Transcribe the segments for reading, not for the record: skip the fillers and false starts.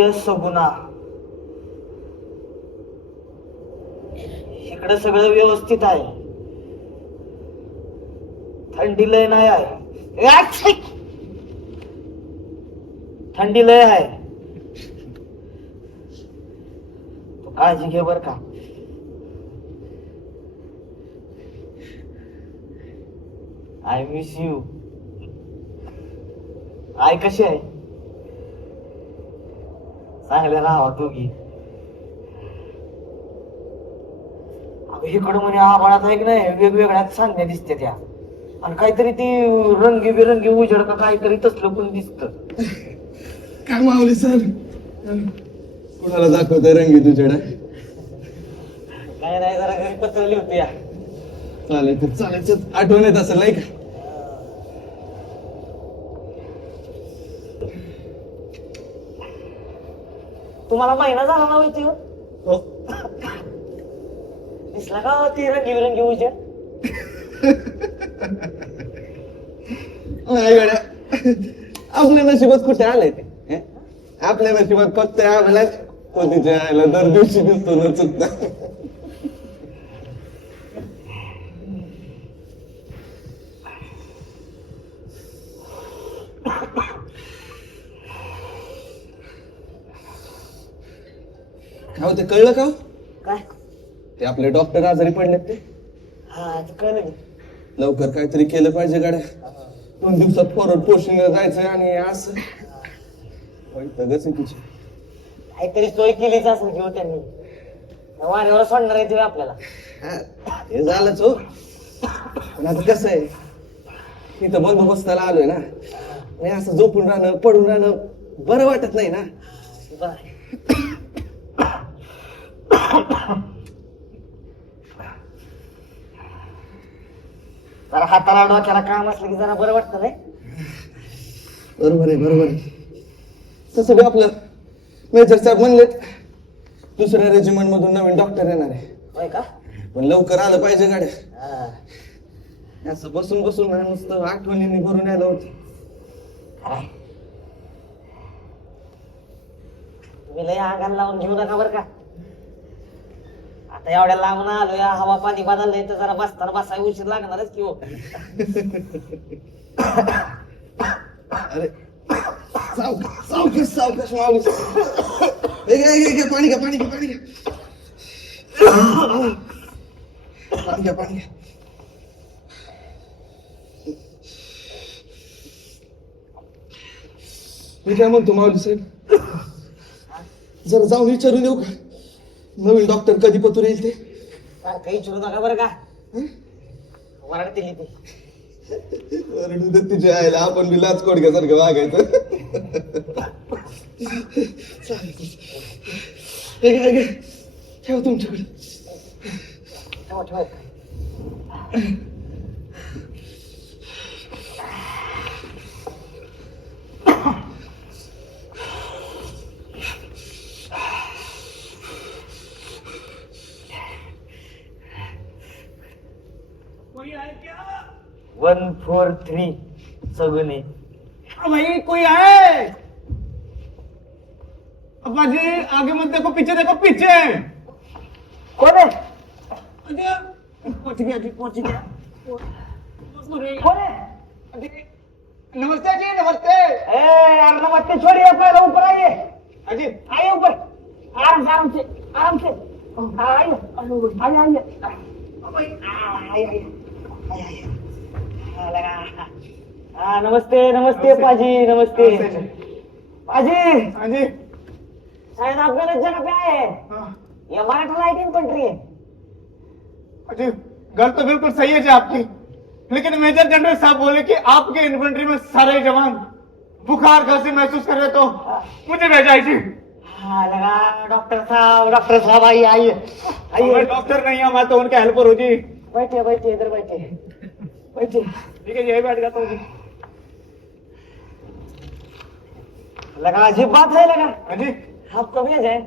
प्रिय सगुणा, इकडे सगळं व्यवस्थित आहे. थंडी लय नाही आहे. थंडी लय आहे. तू काळजी घे बर का. I miss you. आई कशी आहे? चांगले राहा दोघी. इकडं म्हणे आभाळात आहे की नाही वेगवेगळ्या सांगण्या दिसते त्या, आणि काहीतरी ती रंगीबिरंगी उजेड का काहीतरी तसलं पण दिसत. काय मावली सर, कुणाला दाखवतोय रंगी तुझ्याकडे? काय नाही, जरा घरी पत्र लिहतो या. चालेल तर चालायचं, आठवण येत असेल नाही का? तुम्हाला महिना झाला ना होती? हो. दिसला का ती रंगीबिरंगी उजेड? आपल्या नशिबात कुठे आलंय ते? हे? आपल्या नशिबात फक्त आम्हाला तिच्या आयला दर दिवशी दिसतो न चुकता. काय ते कळलं का? काय? ते आपले डॉक्टर आजारी पडलेत ते. हा ते कळलं की. लवकर काहीतरी केलं पाहिजे गाड्या. 2 दिवसात फॉरवर्ड पोस्टिंगला जायचंय आणि असं वैतागच आहे तुझी. काहीतरी सोय केलीच असेल किंवा त्यांनी. वाऱ्यावर सोडणार आहे तुम्ही आपल्याला. हे झालंच हो. पण आता कसं आहे, इथं बंदोबस्ताला आलोय ना, नाही असं झोपून राहणं पडून राहणं बरं वाटत नाही ना. बरं. जरा हाताला डोक्याला काम असलं की जरा बरं वाटतं नाही. बरोबर आहे बरोबर आहे. तसं बी आपलं मेजर साहेब म्हणलेत दुसऱ्या रेजिमेंट मधून नवीन डॉक्टर येणार आहे. होय का? पण लवकर आलं पाहिजे गाड्या. हा. असं बसून बसून नुसतं आठवणींनी भरून यायला होतं. काय? तुम्ही लय अंगाला लावून घेऊ नका बरं का. आता एवढ्या लांबून आलो, या हवा पाणी बदललंय तर जरा बसताना बसायला उशीर लागणारच की हो. अरे सावकाश सावकाश सावकाश माणूस. घे पाणी घ्या पाणी घ्या पाणी घ्या पाणी घ्या पाणी घ्या. मी काय म्हणतो माऊली साहेब, जरा जाऊन विचारून येऊ का नवीन डॉक्टर कधी पतूर येईल ते? काही विचारू नका बरं का. वरडतील ते. ओरडू दे तुझ्या आईला, आपण बी लाच कोडक्यासारखं वागायचं. चालेल ठेव तुमच्याकडे. ठेवा ठेवा. 1 4 3 सगुने. भाई कोई है? अब्बा जी आगे मत देखो, पीछे देखो, पीछे. कोण आहे? पहुंच गया जी, पहुंच गया. कोण आहे? नमस्ते जी, नमस्ते. यार नमस्ते छोड़िए, पहले ऊपर आइए. अजी आइए ऊपर. आराम से आराम से आराम से. आइए आइए आइए आइए आइए. लगा. हाँ नमस्ते नमस्ते पाजी, नमस्ते पाजी. हाँ जी. शायद आप गलत जगह पे आए हैं. ये मराठा लाइट इन्फेंट्री है. अजी गल तो बिल्कुल सही है जी आपकी, लेकिन मेजर जनरल साहब बोले कि आपके इन्फेंट्री में सारे जवान बुखार खांसी महसूस कर रहे, तो मुझे भेजा है जी. हाँ लगा. डॉक्टर साहब आइए आइए मैं आइए. डॉक्टर नहीं हूँ, मैं तो उनका हेल्पर हूँ जी. बैठिए बैठिए, इधर बैठिए बैठिए. ठीक है, यही बैठ जाता हूँ जी. लगा अजीब बात है. लगा हाँ जी. आप कभी आ जाए.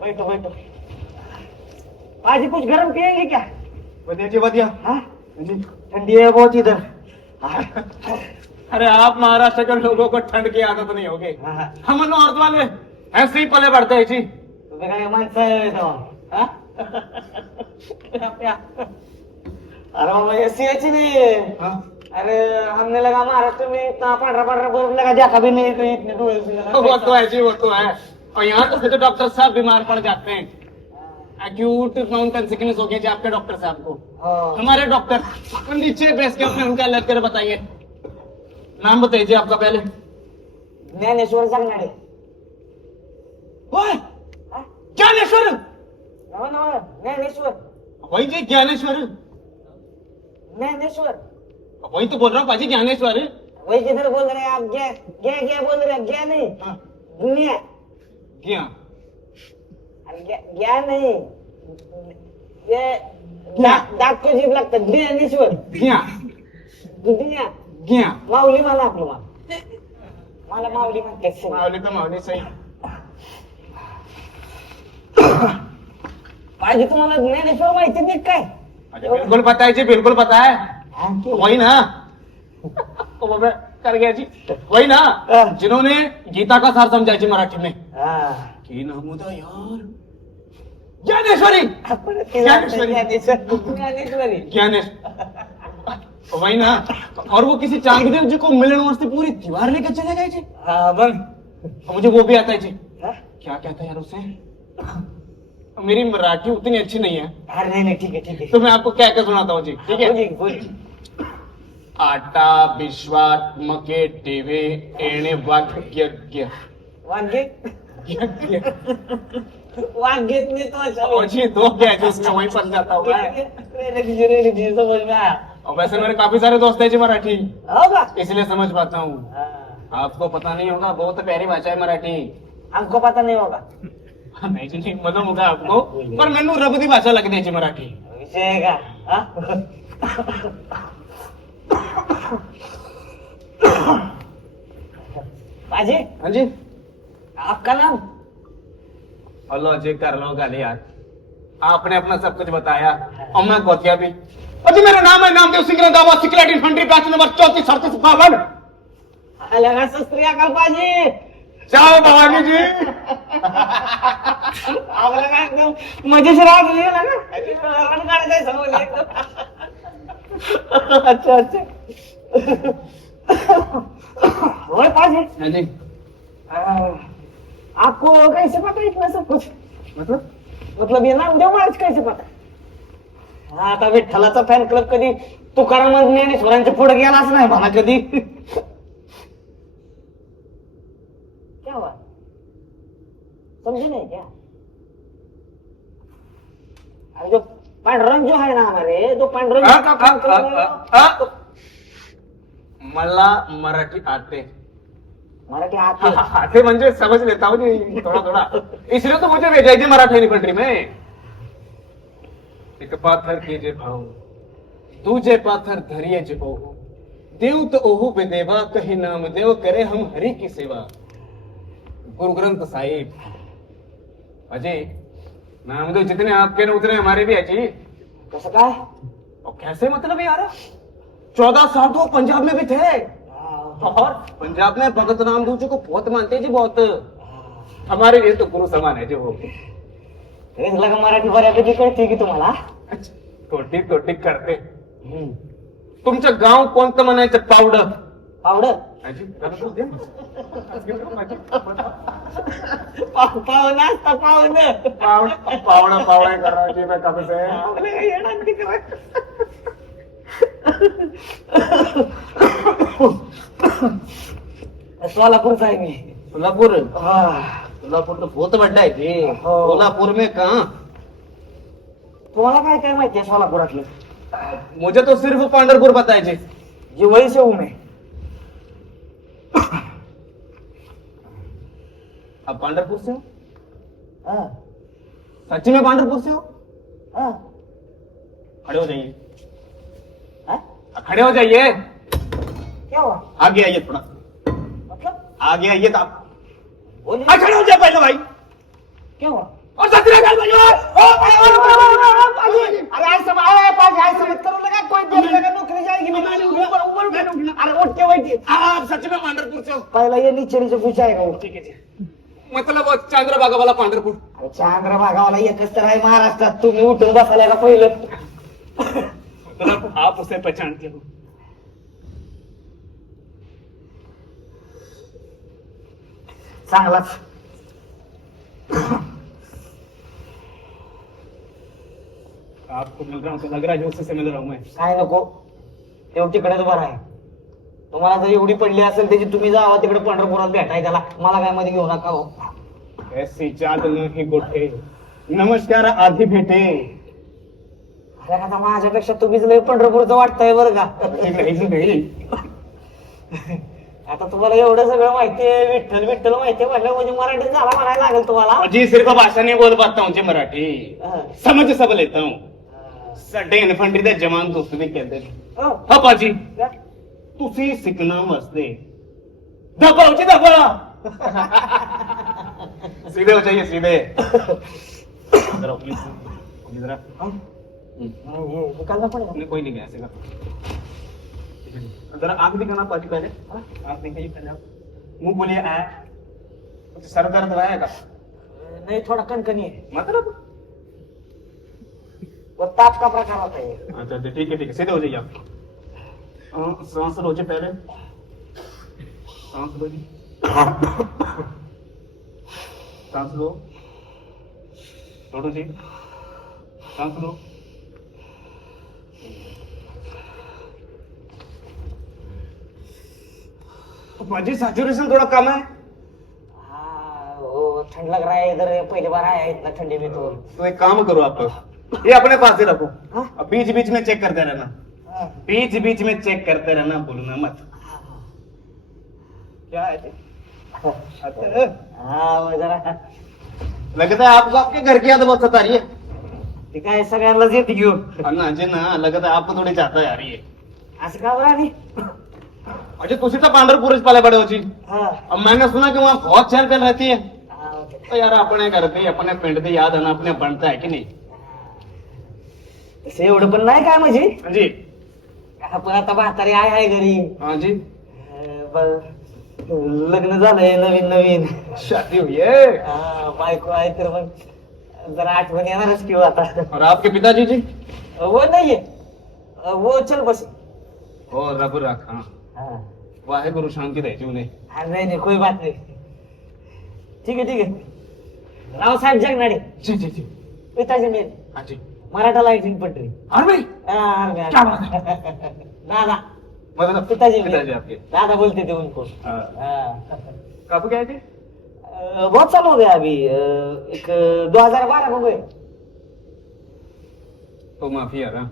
बैठो बैठो. आज कुछ गर्म पिएंगे क्या? बढ़िया जी, बढ़िया. हाँ हाँ जी. ठंडी है बहुत इधर. अरे आप महाराष्ट्र के लोगों को ठंड की आदत नहीं होगी, हा, हा. हम नॉर्थ वाले ऐसे ही पले बढ़ते हैं जी. तुम्ही काय माणसं आहे तेव्हा? हा? प्या. अरे बाबा एसी याची नाही. हाँ? अरे हमने लगा महाराष्ट्र में इतना पढ़ रहा बोल लगा जा कभी नहीं तो इतने डूबे से लगा. वो तो है जी, वो तो है. और यहाँ तो फिर डॉक्टर साहब बीमार पड़ जाते हैं. एक्यूट माउंटेन सिकनेस हो गया जी आपके डॉक्टर साहब को. हाँ. हमारे डॉक्टर नीचे बेस कैंप में उनका अलग कर बताइए. नाम बताइए जी आपका पहले. ज्ञानेश्वर सांगणारे. ओए, हा? ज्ञानेश्वर. नव नव ज्ञानेश्वर. वही जी ज्ञानेश्वर. ज्ञानेश्वर. वही तो बोल रहा हूँ पाजी, ज्ञानेश्वर. वही किधर बोल रहे हैं आप? क्या क्या बोल रहे हैं? क्या नहीं हाँ, दुनिया. ज्ञा अरे क्या नहीं ये दात को जीभ लागतं. ज्ञानेश्वर. ज्ञा दुनिया. ज्ञा. माऊली मला आपलं मला माऊली म्हणते. मावली तो मावली सही. पाहिजे तुम्हाला ज्ञानेश्वर माहिती नाही काय? बिल्कुल पता है जी, बिल्कुल पता है. हा, वही ना. वो मैं कर गया जी. वही ना जिन्होंने गीता का सार समझा जी मराठी में. हा. की नाम होता यार, ज्ञानेश्वरी. आपण ज्ञानेश्वरी. ज्ञानेश. वही ना. और वो किसी चांगदेव जी को मिलने वास्ते पूरी दीवार लेकर चले गए जी. हा बघ. और मुझे वो भी आता है जी. हा? क्या कहता है यार उसे. मेरी मराठी उतनी अच्छी नहीं है, अरे नाही नाही ठीक आहे तो मैं आपको क्या क्या सुनाता हूँ जी. ठीक है. बोली बोली. आटा विश्वात मके टेवे एणे वाक्य वांगे वांगे नहीं तो अच्छा और जी दो क्या है जो उसमें वही बन जाता हुआ है. समझ में आया. और वैसे मेरे काफी सारे दोस्त हैं जी मराठी, होगा. इसलिए समझ पाता हूँ. हाँ. आपको पता नहीं होगा, बहुत प्यारी भाषा है मराठी. हमको पता नहीं होगा. नहीं जी नहीं मतलब होगा आपको, पर मैनू रब दी भाषा लगती है जी मराठी. विषय है का? हाँ? बाजी हाँ जी. आपका नाम? अल्लाह जी कर लो गाली यार, आपने अपना सब कुछ बताया और मैं गोतिया भी. अजी मेरा नाम है Namdev Singh Randhawa, secret infantry batch number 343852. लगा सस्त्रिया कल बाजी. जाओ भवानी जी. आपला काय एकदम मजेशीर आग लिहिला ना. रण काढायचं समजलं एकदम. अच्छा अच्छा. होय बाजी. हाँ जी. आपको कैसे पता इतना सब कुछ? मतलब ये नामदेव महाराज कैसे पता? हा आता विठ्ठलाचा फॅन क्लब कधी तुकाराम ज्ञानेश्वरांच्या पुढे गेलाच नाही मला कधी. क्या हुआ? समझे नहीं क्या? अरे जो पांडुरंग जो है ना हमारे, जो पांडुरंग का फैन क्लब मला मराठी आते. मराठी आते. आते म्हणजे समझ लेता हूँ जी थोड़ा थोड़ा, इसलिए तो मुझे भेजा जी मराठी इन्फेंट्री में. एक पाथर के जे भाऊ दूजे पाथर धरिए जे ओहू, देव तो ओहू बेदेवा कही नाम देव करे हम हरि की सेवा. गुरु ग्रंथ साहिब. अजय नामदेव जितने आपके ने उतने हमारे भी है जी. कसं काय? और कैसे मतलब यार, 14 साल तो वो पंजाब में भी थे, और पंजाब में भगत रामदेव जी को बहुत मानते हैं जी, बहुत. हमारे लिए तो गुरु समान है जी वो. लगा मराठी बऱ्यापैकी कळते की तुम्हाला? तोटी तोटी करते. तुमचं गाव कोणतं म्हणायचं? पावडं. पावडं? पाहुणा असता पाहुणं. पावणा पावणा करायची मैं कब से. सोलापूरचा आहे मी. सोलापुर. हा. सोलापुर तो बहुत बड़ा है जी. हो. सोलापुर में कहाँ. तुम्हाला काय काय माहिती आहे सोलापुरातलं? मुझे तो सिर्फ पांढरपुर पता है जी. जी वही से हूं मैं. आप पांढरपुर से हो? हाँ. सच्ची में पांढरपुर से हो? हाँ. खड़े हो जाइए. हाँ? खड़े हो जाइए. क्या हुआ? आगे आइए थोड़ा. मतलब आगे आइए तो आप. बोलिए. खड़े हो जाए पहले भाई. क्या हुआ? और सतरा गाल बजवा अरे ऐसा पाजी ऐसा मत करो लगा कोई देख लेगा नौकरी जाएगी नहीं अरे उठ के बैठिए आप सच में पांढरपूर से हो पहला ये नीचे पूछाएगा वो ठीक है मतलब वो चंद्रभागा वाला पांढरपूर अरे चंद्रभागावाला एकच तर आहे महाराष्ट्रात तुम्ही उठून बसायला का पहिलं मतलब आप उसे पहचानते हो चांगलाच आपको मिल रहा हूँ तो लग रहा है जोशी से मिल रहा हूँ मैं काय नको तेवढी तिकडेच बरं आहे तुम्हाला जर एवढी पडली असेल त्याची तुम्ही जावा तिकडे पंढरपुरात भेटाय त्याला मला काय मध्ये घेऊ नका हो ऐसी चादर ही गोठे नमस्कार आधी भेटे अरे आता माझ्यापेक्षा तुम्हीच लय पंढरपूरचं वाटतंय बरं का नहीं आता तुम्हाला एवढं सगळं माहितीये विठ्ठल विठ्ठल माहितीये म्हटलं म्हणजे मराठीत झाला म्हणायला लागेल तुम्हाला जी सिर्फ भाषा नहीं बोल पाता हूँ जी मराठी हा. समझ सब लेता हूँ सडे इन्फंट्री दे जवान दोस्त भी कहते हैं हो. हाँ पाजी क्या? तुसी सिकना मस्ते दबाओ जी दबा सीधे हो जाइए सीधे जरा प्लीज जरा ये निकालना पड़ेगा नहीं कोई नहीं गया ऐसे का जरा आंख दिखाना पाजी पहले आंख दिखाइए पहले आप मुंह बोलिए आ सर दर्द रहा है का नहीं थोड़ा कणकणी है मतलब वो ताप का प्रकार होता है अच्छा अच्छा ठीक है सीधे हो जाइए आप सांस लो जी पहले सांस लो जी सांस लो छोड़ो जी सांस लो जी सैचुरेशन थोड़ा कम है हाँ वो ठंड लग रहा है इधर पहली बार आया है इतना ठंडी में तो एक काम करो आप ये अपने पास ही रखो हाँ? अब बीच बीच में चेक करते रहना हाँ। बीच बीच में चेक करते रहना भूलना मत क्या है जी? अच्छा, हाँ वो जरा लगता है आपको आपके घर की याद बहुत सता रही है ठीक आहे सगळ्यांनाच येते घेऊन अन्ना जी ना लगता है आपको थोड़ी चाहता है यार ये असं का बरं आली अच्छा तुझे तो पांडरपुर पाले बड़े हो जी हाँ अब मैंने सुना कि वहाँ बहुत चहल पहल रहती है हाँ, ओके. तो यार अपने घर पे अपने पिंड की याद आना अपने बनता है कि नहीं तसं एवढं पण नाही काय म्हणजे हाँ जी आपण आता म्हातारी आहे घरी हाँ जी लग्न झालंय नवीन नवीन शादी हुई है बायको आहे तर मग जरा आठवण येणारच किंवा आता और आपके पिताजी जी वो नाहीये वो चल बस ओ रब रखा हाँ वाहेगुरु शांति रहे जी उन्हें हाँ, नहीं कोई बात नहीं ठीक है रावसाहेब जगनाडे जी जी जी पिताजी मेरे हाँ जी मराठा लाइटिंग पटरी आर्मी हाँ, क्या बात है? दादा मतलब पिताजी पिताजी आपके दादा बोलते थे उनको हाँ। हाँ। कब गए थे बहुत साल हो गया अभी एक 2012 में गए तो माफी यार हाँ।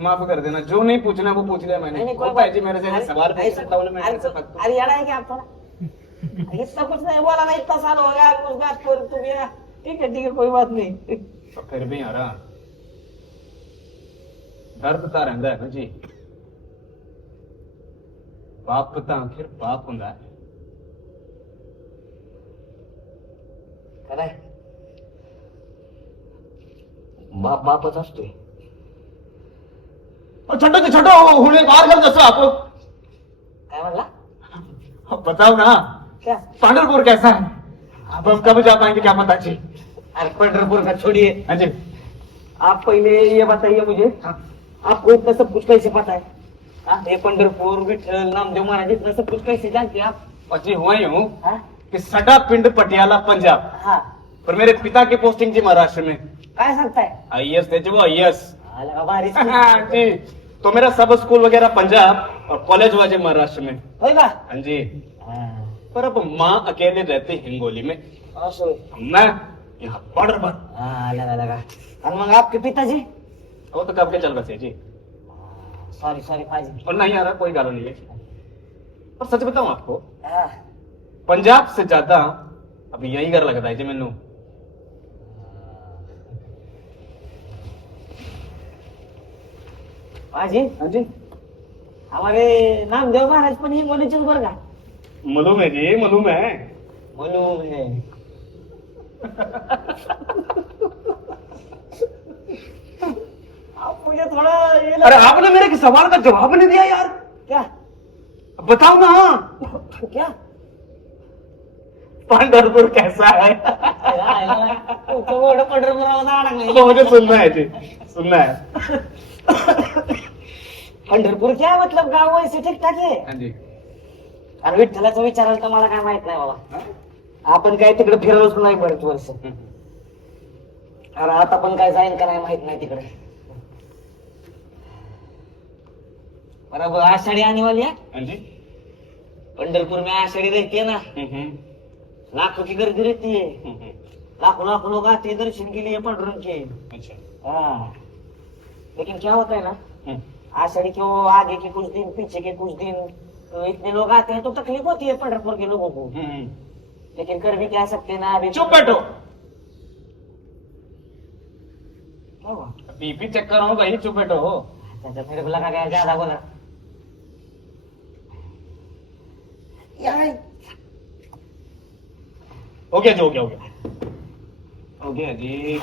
माफ कर देना जो नहीं पूछना वो पूछ लिया मैंने नहीं, कोई वो बात- भाई जी मेरे से अरे- सवाल पूछ ऐसा- सकता हूँ मैं अरे कैसे सकता हूँ? अरे यार है क्या आप थोड़ा इतना कुछ नहीं बोला ना इतना साल हो गया उस बात को तुम ये ठीक है कोई बात नहीं तो फिर भी यार हाँ। दर्द तो रहता है ना जी बाप तो आखिर बाप होता है काय बाप बापच असतोय और छोटो होने बाहर कर दसो आप काय म्हणला अब बताओ ना क्या पांडरपुर कैसा है अब हम कब जा पाएंगे क्या पता जी अरे पंढरपुर का छोड़िए हाँ जी आप पहले ये बताइए मुझे आपको इतना सब कुछ कैसे पता है हाँ, ये पंढरपुर विठल नामदेव महाराज इतना सब कुछ कैसे जानते हैं आप और जी हुआ ही हूँ हाँ कि सटा पिंड पटियाला पंजाब हाँ पर मेरे पिता की पोस्टिंग जी महाराष्ट्र में काय सांगता है आईएएस थे जी वो आईएएस आला भारी जी तो मेरा सब स्कूल वगैरह पंजाब और कॉलेज हुआ जी महाराष्ट्र में होय का हाँ जी हाँ, पर अब माँ अकेले रहती हिंगोली में असं होय. मैं यहाँ बॉर्डर पर हाँ, लगा और मग आपके पिताजी वो तो कब के चल बसे जी सॉरी फाजी और नहीं आ रहा कोई गालों नहीं है और सच बताऊं आपको हाँ, पंजाब से ज्यादा अब यही घर लगता है जी मैनू फाजी हाँ जी हमारे नामदेव महाराज पण हिंगोलीचेच बरं का मालूम है जी मालूम है मालूम है आप मुझे थोड़ा ये अरे आपने मेरे सवाल का जवाब नहीं दिया यार. क्या बताओ ना. क्या पंढरपूर कैसा है? तुमचं एवढं पंढरपुरामध्ये अडकलं. तो मुझे सुनना है जी, सुनना है. पंढरपूर क्या मतलब गाव वैसे ठीक ठाक आहे. हाँ जी. अरे विठ्ठलाचं विचारायला तर मला काय माहित नाही बाबा. आपण काय तिकडे फिरलोच नाही बरेच वर्ष. अरे आता पण काय जाईन का नाही माहित नाही तिकडे. बराबर आषाढी आने वाली है. हाँ जी. पंढरपुर में आषाढ़ी रहती है ना, लाखों की गर्दी रहती है. लाखों लाखों लोग आते हैं दर्शन के लिए पंढरपुर के. अच्छा. हाँ लेकिन क्या होता है ना, आषाढ़ी के वो आगे के कुछ दिन पीछे के कुछ दिन तो इतने लोग आते हैं तो तकलीफ होती है पंढरपुर के लोगों को. लेकिन कर भी क्या सकते हैं ना अभी. चुप बैठो. क्या हुआ? बीपी चेक कर रहा हूँ भाई, चुप बैठो. अच्छा मेरे को लगा क्या ज्यादा बोला. यार हो गया जो हो गया हो गया. हो गया जी.